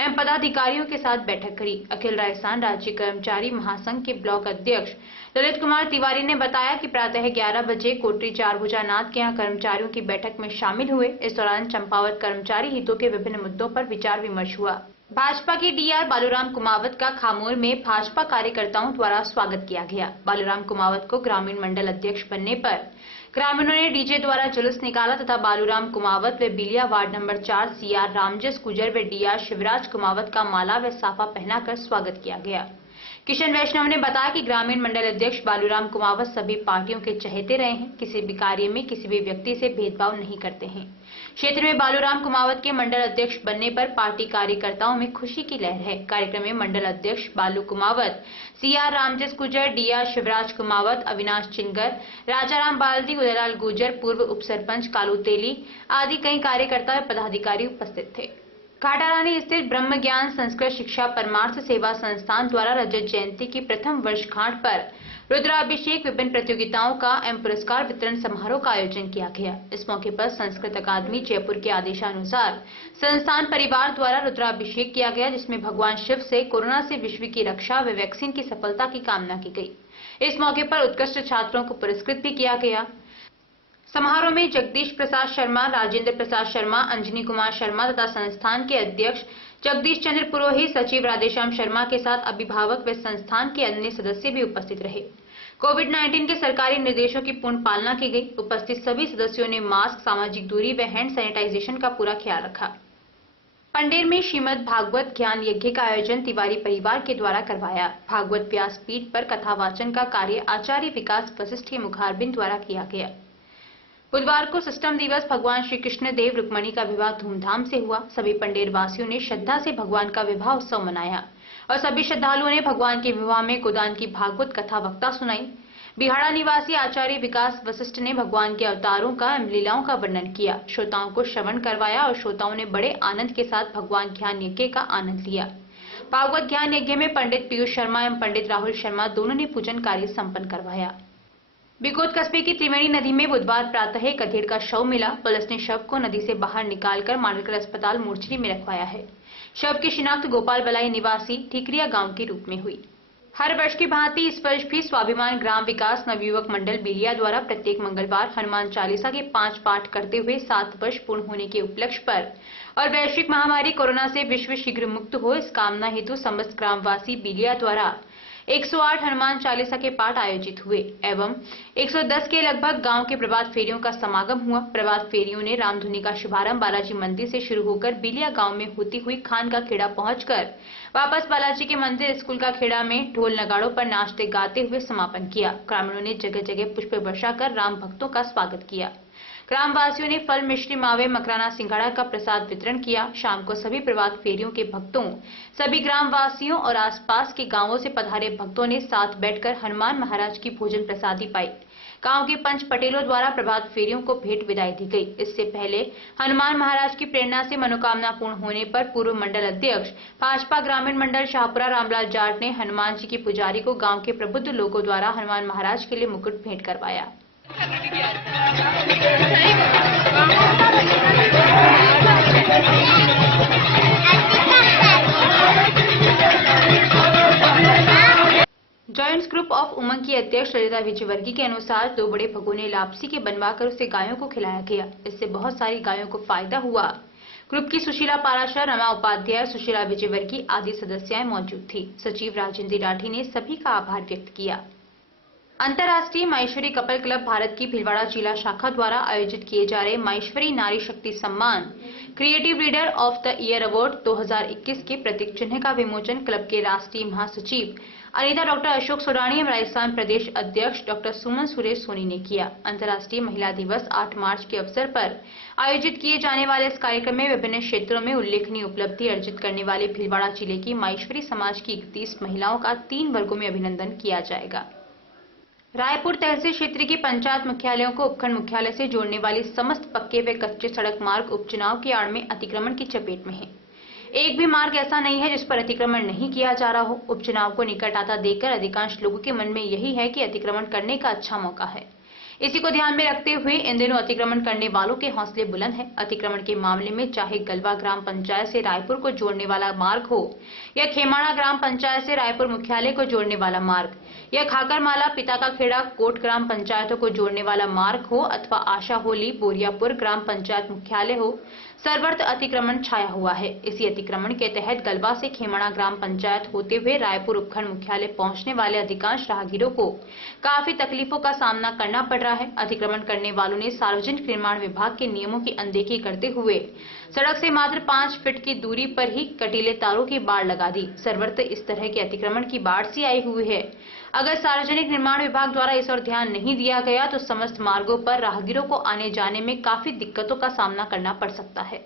एवं पदाधिकारियों के साथ बैठक करी। अखिल राजस्थान राज्य कर्मचारी महासंघ के ब्लॉक अध्यक्ष ललित कुमार तिवारी ने बताया कि प्रातः 11 बजे कोटड़ी चारभुजा नाथ के यहाँ कर्मचारियों की बैठक में शामिल हुए। इस दौरान चंपावत कर्मचारी हितों के विभिन्न मुद्दों पर विचार विमर्श हुआ। भाजपा के DR बालूराम कुमावत का खामोर में भाजपा कार्यकर्ताओं द्वारा स्वागत किया गया। बालूराम कुमावत को ग्रामीण मंडल अध्यक्ष बनने पर ग्रामीणों ने डीजे द्वारा जुलूस निकाला तथा बालूराम कुमावत व बिलिया वार्ड नंबर 4 CR रामजस गुजर व DR शिवराज कुमावत का माला व साफा पहनाकर स्वागत किया गया। किशन वैष्णव ने बताया कि ग्रामीण मंडल अध्यक्ष बालूराम कुमावत सभी पार्टियों के चहेते रहे हैं, किसी भी कार्य में किसी भी व्यक्ति से भेदभाव नहीं करते हैं। क्षेत्र में बालूराम कुमावत के मंडल अध्यक्ष बनने पर पार्टी कार्यकर्ताओं में खुशी की लहर है। कार्यक्रम में मंडल अध्यक्ष बालू कुमावत, CR रामजस गुजर, DR शिवराज कुमावत, अविनाश चिनगर, राजाराम बाल्दी, उदयलाल गुजर, पूर्व उप सरपंच कालू तेली आदि कई कार्यकर्ता और पदाधिकारी उपस्थित थे। घाटारानी स्थित ब्रह्म ज्ञान संस्कृत शिक्षा परमार्थ सेवा संस्थान द्वारा रजत जयंती की प्रथम वर्षगांठ पर रुद्राभिषेक, विभिन्न प्रतियोगिताओं का एवं पुरस्कार वितरण समारोह का आयोजन किया गया। इस मौके पर संस्कृत अकादमी जयपुर के आदेशानुसार संस्थान परिवार द्वारा रुद्राभिषेक किया गया, जिसमें भगवान शिव से कोरोना से विश्व की रक्षा व वैक्सीन की सफलता की कामना की गई। इस मौके पर उत्कृष्ट छात्रों को पुरस्कृत भी किया गया। समारोह में जगदीश प्रसाद शर्मा, राजेंद्र प्रसाद शर्मा, अंजनी कुमार शर्मा तथा संस्थान के अध्यक्ष जगदीश चंद्र पुरोहित, सचिव राधेश्याम शर्मा के साथ अभिभावक व संस्थान के अन्य सदस्य भी उपस्थित रहे। कोविड-19 के सरकारी निर्देशों की पूर्ण पालना की गई। उपस्थित सभी सदस्यों ने मास्क, सामाजिक दूरी व हैंड सैनिटाइजेशन का पूरा ख्याल रखा। पंडेर में श्रीमद् भागवत ज्ञान यज्ञ का आयोजन तिवारी परिवार के द्वारा करवाया। भागवत व्यासपीठ पर कथावाचन का कार्य आचार्य विकास वशिष्ठ के मुखारबिंद द्वारा किया गया। बुधवार को सिस्टम दिवस भगवान श्री कृष्ण देव रुक्मणी का विवाह धूमधाम से हुआ। सभी पंडेर वासियों ने श्रद्धा से भगवान का विवाह उत्सव मनाया और सभी श्रद्धालुओं ने भगवान के विवाह में गोदान की भागवत कथा वक्ता सुनाई। बिहाड़ा निवासी आचार्य विकास वशिष्ठ ने भगवान के अवतारों का एवं लीलाओं का वर्णन किया, श्रोताओं को श्रवण करवाया और श्रोताओं ने बड़े आनंद के साथ भगवान ज्ञान यज्ञ का आनंद लिया। भागवत ज्ञान यज्ञ में पंडित पीयूष शर्मा एवं पंडित राहुल शर्मा दोनों ने पूजन कार्य संपन्न करवाया। बिकोट कस्बे की त्रिवेणी नदी में बुधवार प्रातः एक गधेड़ का शव मिला। पुलिस ने शव को नदी से बाहर निकालकर मानकर अस्पताल मोर्चरी में रखवाया है। शव की शिनाख्त गोपाल बलाई निवासी ठीकरिया गांव के रूप में हुई। हर वर्ष की भांति इस वर्ष भी स्वाभिमान ग्राम विकास नवयुवक मंडल बिलिया द्वारा प्रत्येक मंगलवार हनुमान चालीसा के 5 पाठ करते हुए 7 वर्ष पूर्ण होने के उपलक्ष्य पर और वैश्विक महामारी कोरोना से विश्व शीघ्र मुक्त हो, इस कामना हेतु समस्त ग्रामवासी बिलिया द्वारा 108 हनुमान चालीसा के पाठ आयोजित हुए एवं 110 के लगभग गांव के प्रभात फेरियों का समागम हुआ। प्रभात फेरियों ने रामधुनी का शुभारंभ बालाजी मंदिर से शुरू होकर बिलिया गांव में होती हुई खान का खेड़ा पहुंचकर वापस बालाजी के मंदिर स्कूल का खेड़ा में ढोल नगाड़ों पर नाचते गाते हुए समापन किया। ग्रामीणों ने जगह जगह पुष्प वर्षा कर राम भक्तों का स्वागत किया। ग्रामवासियों ने फल, मिश्री, मावे, मकराना, सिंघाड़ा का प्रसाद वितरण किया। शाम को सभी प्रभात फेरियों के भक्तों, सभी ग्रामवासियों और आसपास के गांवों से पधारे भक्तों ने साथ बैठकर हनुमान महाराज की भोजन प्रसादी पाई। गांव के पंच पटेलों द्वारा प्रभात फेरियों को भेंट विदाई दी गई। इससे पहले हनुमान महाराज की प्रेरणा से मनोकामना पूर्ण होने पर पूर्व मंडल अध्यक्ष भाजपा ग्रामीण मंडल शाहपुरा रामलाल जाट ने हनुमान जी की पुजारी को गांव के प्रबुद्ध लोगों द्वारा हनुमान महाराज के लिए मुकुट भेंट करवाया। जॉइंट्स ग्रुप ऑफ उमंग की अध्यक्ष ललिता विजयवर्गीय के अनुसार 2 बड़े भगोने लापसी के बनवाकर उसे गायों को खिलाया गया। इससे बहुत सारी गायों को फायदा हुआ। ग्रुप की सुशीला पाराशर, रमा उपाध्याय, सुशीला विजयवर्गीय आदि सदस्याएं मौजूद थी। सचिव राजेंद्र राठी ने सभी का आभार व्यक्त किया। अंतर्राष्ट्रीय माहेश्वरी कपल क्लब भारत की भीलवाड़ा जिला शाखा द्वारा आयोजित किए जा रहे माहेश्वरी नारी Shakti Samman creative leader of the year award 2021 के प्रतीक चिन्ह का विमोचन क्लब के राष्ट्रीय महासचिव अनीता डॉक्टर अशोक सोडानी एवं राजस्थान प्रदेश अध्यक्ष डॉक्टर सुमन सुरेश सोनी ने किया। अंतर्राष्ट्रीय महिला दिवस 8 मार्च के अवसर पर आयोजित किए जाने वाले इस कार्यक्रम में विभिन्न क्षेत्रों में उल्लेखनीय उपलब्धि अर्जित करने वाले भीलवाड़ा जिले की माहेश्वरी समाज की 31 महिलाओं का 3 वर्गों में अभिनंदन किया जाएगा। रायपुर तहसील क्षेत्र के पंचायत मुख्यालयों को उपखंड मुख्यालय से जोड़ने वाली समस्त पक्के व कच्चे सड़क मार्ग उपचुनाव की आड़ में अतिक्रमण की चपेट में है। एक भी मार्ग ऐसा नहीं है जिस पर अतिक्रमण नहीं किया जा रहा हो। उपचुनाव को निकट आता देखकर अधिकांश लोगों के मन में यही है कि अतिक्रमण करने का अच्छा मौका है। इसी को ध्यान में रखते हुए इन दिनों अतिक्रमण करने वालों के हौसले बुलंद हैं। अतिक्रमण के मामले में चाहे गलवा ग्राम पंचायत से रायपुर को जोड़ने वाला मार्ग हो या खेमाड़ा ग्राम पंचायत से रायपुर मुख्यालय को जोड़ने वाला मार्ग या खाकरमाला पिता का खेड़ा कोट ग्राम पंचायतों को जोड़ने वाला मार्ग हो अथवा आशा होली बोरियापुर ग्राम पंचायत मुख्यालय हो, सर्वत्र अतिक्रमण छाया हुआ है। इसी अतिक्रमण के तहत गलवा से खेमाड़ा ग्राम पंचायत होते हुए रायपुर उपखंड मुख्यालय पहुंचने वाले अधिकांश राहगीरों को काफी तकलीफों का सामना करना पड़ रहा है। अतिक्रमण करने वालों ने सार्वजनिक निर्माण विभाग के नियमों की अनदेखी करते हुए सड़क से मात्र 5 फीट की दूरी पर ही कटीले तारों की बाड़ लगा दी। सर्वत्र इस तरह के अतिक्रमण की बाढ़ सी आई हुई है। अगर सार्वजनिक निर्माण विभाग द्वारा इस ओर ध्यान नहीं दिया गया तो समस्त मार्गों पर राहगीरों को आने जाने में काफी दिक्कतों का सामना करना पड़ सकता है।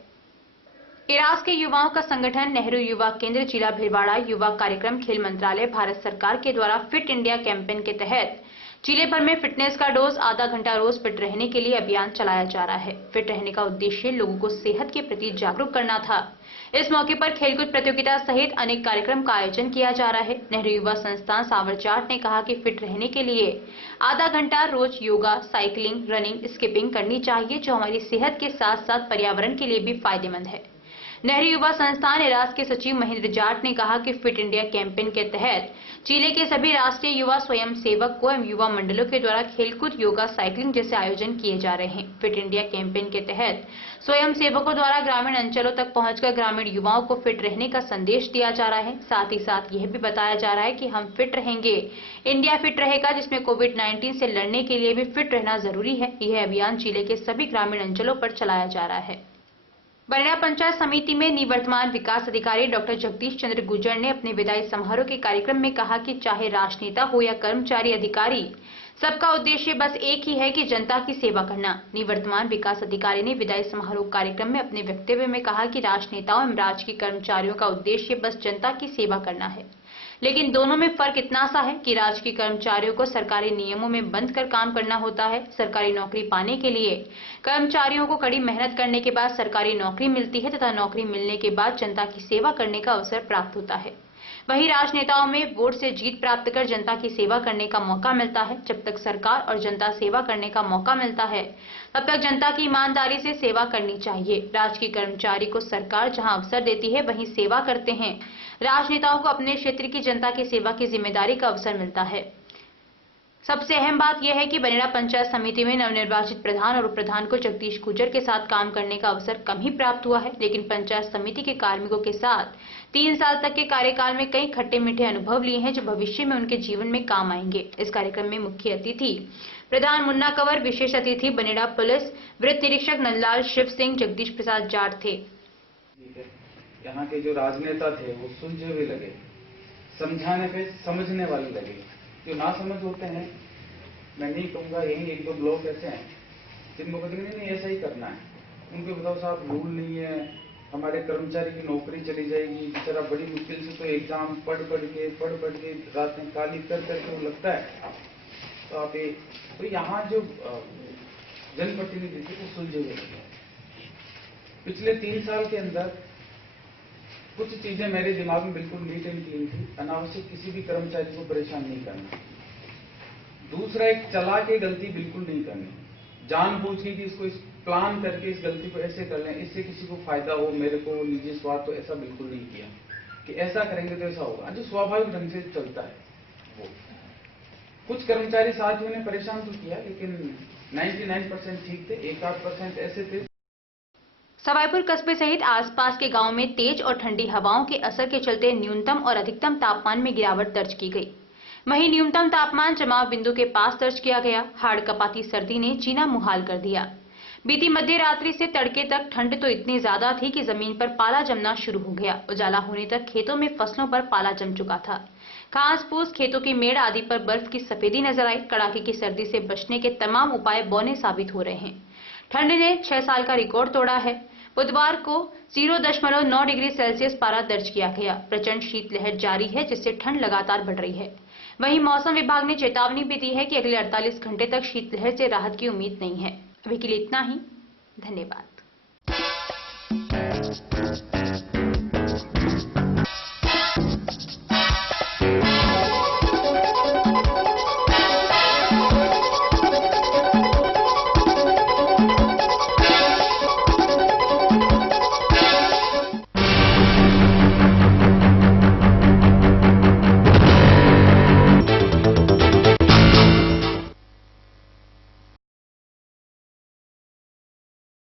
इरास के युवाओं का संगठन नेहरू युवा केंद्र जिला भीलवाड़ा युवा कार्यक्रम खेल मंत्रालय भारत सरकार के द्वारा फिट इंडिया कैंपेन के तहत जिले भर में फिटनेस का डोज आधा घंटा रोज फिट रहने के लिए अभियान चलाया जा रहा है। फिट रहने का उद्देश्य लोगों को सेहत के प्रति जागरूक करना था। इस मौके पर खेलकूद प्रतियोगिता सहित अनेक कार्यक्रम का आयोजन किया जा रहा है। नेहरू युवा संस्थान सावरचाट ने कहा कि फिट रहने के लिए आधा घंटा रोज योगा, साइकिलिंग, रनिंग, स्किपिंग करनी चाहिए, जो हमारी सेहत के साथ साथ पर्यावरण के लिए भी फायदेमंद है। नेहरू युवा संस्थान इरास के सचिव महेंद्र जाट ने कहा कि फिट इंडिया कैंपेन के तहत जिले के सभी राष्ट्रीय युवा स्वयं सेवक एवं युवा मंडलों के द्वारा खेलकूद, योगा, साइकिलिंग जैसे आयोजन किए जा रहे हैं। फिट इंडिया कैंपेन के तहत स्वयं सेवकों द्वारा ग्रामीण अंचलों तक पहुंचकर ग्रामीण युवाओं को फिट रहने का संदेश दिया जा रहा है। साथ ही साथ यह भी बताया जा रहा है कि हम फिट रहेंगे, इंडिया फिट रहेगा, जिसमें कोविड-19 से लड़ने के लिए भी फिट रहना जरूरी है। यह अभियान जिले के सभी ग्रामीण अंचलों पर चलाया जा रहा है। बनेड़ा पंचायत समिति में निवर्तमान विकास अधिकारी डॉक्टर जगदीश चंद्र गुर्जर ने अपने विदाई समारोह के कार्यक्रम में कहा कि चाहे राजनेता हो या कर्मचारी अधिकारी, सबका उद्देश्य बस एक ही है कि जनता की सेवा करना। निवर्तमान विकास अधिकारी ने विदाई समारोह कार्यक्रम में अपने वक्तव्य में कहा कि राजनेताओं एवं राजकीय कर्मचारियों का उद्देश्य बस जनता की सेवा करना है, लेकिन दोनों में फर्क इतना सा है कि राजकीय कर्मचारियों को सरकारी नियमों में बंध कर काम करना होता है। सरकारी नौकरी पाने के लिए कर्मचारियों को कड़ी मेहनत करने के बाद सरकारी नौकरी मिलती है तथा नौकरी मिलने के बाद जनता की सेवा करने का अवसर प्राप्त होता है। वहीं राजनेताओं में वोट से जीत प्राप्त कर जनता की सेवा करने का मौका मिलता है। जब तक सरकार और जनता सेवा करने का मौका मिलता है, तब तक जनता की ईमानदारी से सेवा करनी चाहिए। राजकीय कर्मचारी को सरकार जहां अवसर देती है वहीं सेवा करते हैं। राजनेताओं को अपने क्षेत्र की जनता की सेवा की जिम्मेदारी का अवसर मिलता है। सबसे अहम बात यह है कि बनेड़ा पंचायत समिति में नवनिर्वाचित प्रधान और उप प्रधान को जगदीश गुर्जर के साथ काम करने का अवसर कम ही प्राप्त हुआ है, लेकिन पंचायत समिति के कार्मिकों के साथ 3 साल तक के कार्यकाल में कई खट्टे मीठे अनुभव लिए हैं, जो भविष्य में उनके जीवन में काम आएंगे। इस कार्यक्रम में मुख्य अतिथि प्रधान मुन्ना कंवर, विशेष अतिथि बनेड़ा पुलिस वृत्त निरीक्षक नंदलाल शिव सिंह, जगदीश प्रसाद जाट थे। यहाँ के जो राजनेता थे वो सुलझे हुए लगे, समझाने पे समझने वाले लगे। जो ना समझ होते हैं, मैं नहीं कहूँगा, यही 1-2 लोग ऐसे हैं जिनको कहते नहीं ऐसा ही करना है, उनको बताओ साहब रूल नहीं है, हमारे कर्मचारी की नौकरी चली जाएगी, बेचारा बड़ी मुश्किल से तो एग्जाम पढ़ पढ़ के रात में काली कर करके वो लगता है। तो आप तो यहाँ जो जनप्रतिनिधि थे वो सुलझे हुए लगे। पिछले 3 साल के अंदर कुछ चीजें मेरे दिमाग में बिल्कुल नीट एंड क्लीन थी। अनावश्यक किसी भी कर्मचारी को परेशान नहीं करना। दूसरा, एक चला के गलती बिल्कुल नहीं करनी, जानबूझ के कि इसको इस प्लान करके इस गलती को ऐसे कर लें, इससे किसी को फायदा हो, मेरे को निजी स्वार्थ, तो ऐसा बिल्कुल नहीं किया कि ऐसा करेंगे तो ऐसा होगा। जो स्वाभाविक ढंग से चलता है वो। कुछ कर्मचारी साथियों ने परेशान तो किया, लेकिन 99% ठीक थे, 1-8% ऐसे थे। सवाईपुर कस्बे सहित आसपास के गांवों में तेज और ठंडी हवाओं के असर के चलते न्यूनतम और अधिकतम तापमान में गिरावट दर्ज की गई। वहीं न्यूनतम तापमान जमाव बिंदु के पास दर्ज किया गया। हाड़ कपाती सर्दी ने जीना मुहाल कर दिया। बीती मध्य रात्रि से तड़के तक ठंड तो इतनी ज्यादा थी कि जमीन पर पाला जमना शुरू हो गया। उजाला होने तक खेतों में फसलों पर पाला जम चुका था। घास फूस, खेतों की मेड़ आदि पर बर्फ की सफेदी नजर आई। कड़ाके की सर्दी से बचने के तमाम उपाय बौने साबित हो रहे हैं। ठंड ने 6 साल का रिकॉर्ड तोड़ा है। बुधवार को 0.9 डिग्री सेल्सियस पारा दर्ज किया गया। प्रचंड शीतलहर जारी है, जिससे ठंड लगातार बढ़ रही है। वहीं मौसम विभाग ने चेतावनी भी दी है कि अगले 48 घंटे तक शीतलहर से राहत की उम्मीद नहीं है। अभी के लिए इतना ही। धन्यवाद।